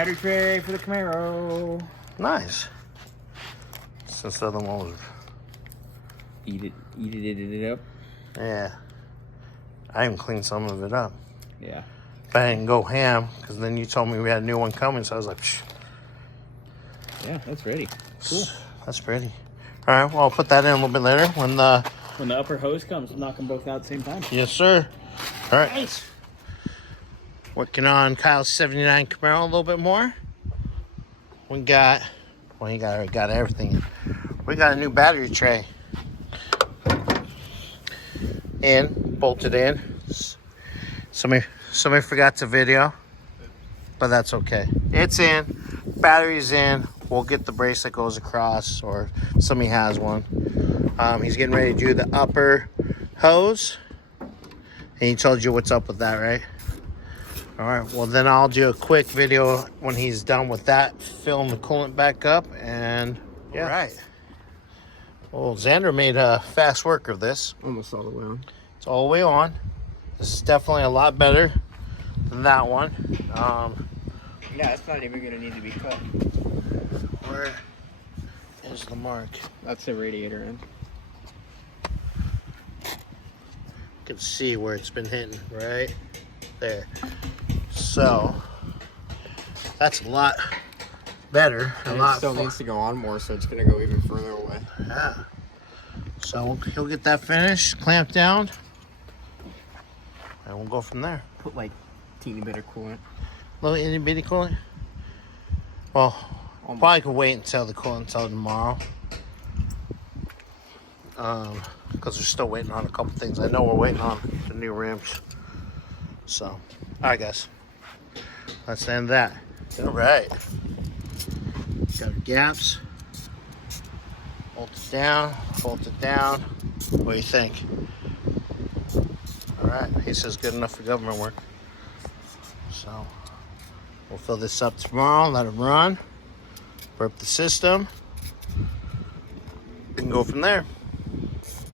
Battery tray for the Camaro. Nice. Since the other one was... Eat it up. Yeah. I even cleaned some of it up. Yeah. But I didn't go ham, because then you told me we had a new one coming, so I was like, psh. Yeah, that's ready. Cool. That's pretty. All right, well, I'll put that in a little bit later when the upper hose comes, knock them both out at the same time. Yes, sir. All right. Nice. Working on Kyle's 79 Camaro a little bit more. We got, well, you already got everything. We got a new battery tray. In, bolted in. Somebody forgot to video, but that's okay. It's in, battery's in. We'll get the brace that goes across, or somebody has one. He's getting ready to do the upper hose. And he told you what's up with that, right? All right, well then I'll do a quick video when he's done with that, filling the coolant back up, and yeah. All right. Well, Xander made fast work of this. Almost all the way on. It's all the way on. This is definitely a lot better than that one. Yeah, it's not even gonna need to be cut. Where is the mark? That's the radiator end. You can see where it's been hitting, right there. So that's a lot better. And it still needs to go on more, so it's gonna go even further away. Yeah. So he'll get that finished, clamped down, and we'll go from there. Put like teeny bit of coolant. Little itty bitty coolant. Well, probably could wait until the coolant until tomorrow. Because we're still waiting on a couple things. I know we're waiting on the new rims. So, all right, guys. Let's end that. All right. Got our gaps. Bolt it down. Bolt it down. What do you think? All right. He says good enough for government work. So, we'll fill this up tomorrow. Let it run. Burp the system. And go from there.